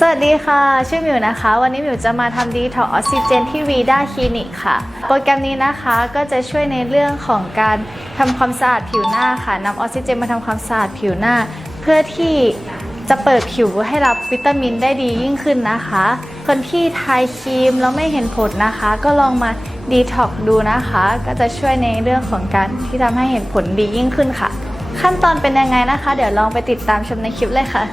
สวัสดีค่ะ ชื่อมิวนะคะ วันนี้มิวจะมาทำดีท็อกออกซิเจนที่วีด้าคลินิกค่ะ โปรแกรมนี้นะคะก็จะช่วยในเรื่องของการทำความสะอาดผิวหน้าค่ะนำออกซิเจนมาทำความสะอาดผิวหน้า เพื่อที่จะเปิดผิวให้รับวิตามินได้ดียิ่งขึ้นนะคะ คนที่ทายครีมแล้วไม่เห็นผลนะคะ ก็ลองมาดีท็อกดูนะคะ ก็จะช่วยในเรื่องของการที่ทำให้เห็นผลดียิ่งขึ้นค่ะ ขั้นตอนเป็นยังไงนะคะ เดี๋ยวลองไปติดตามชมในคลิปเลยค่ะ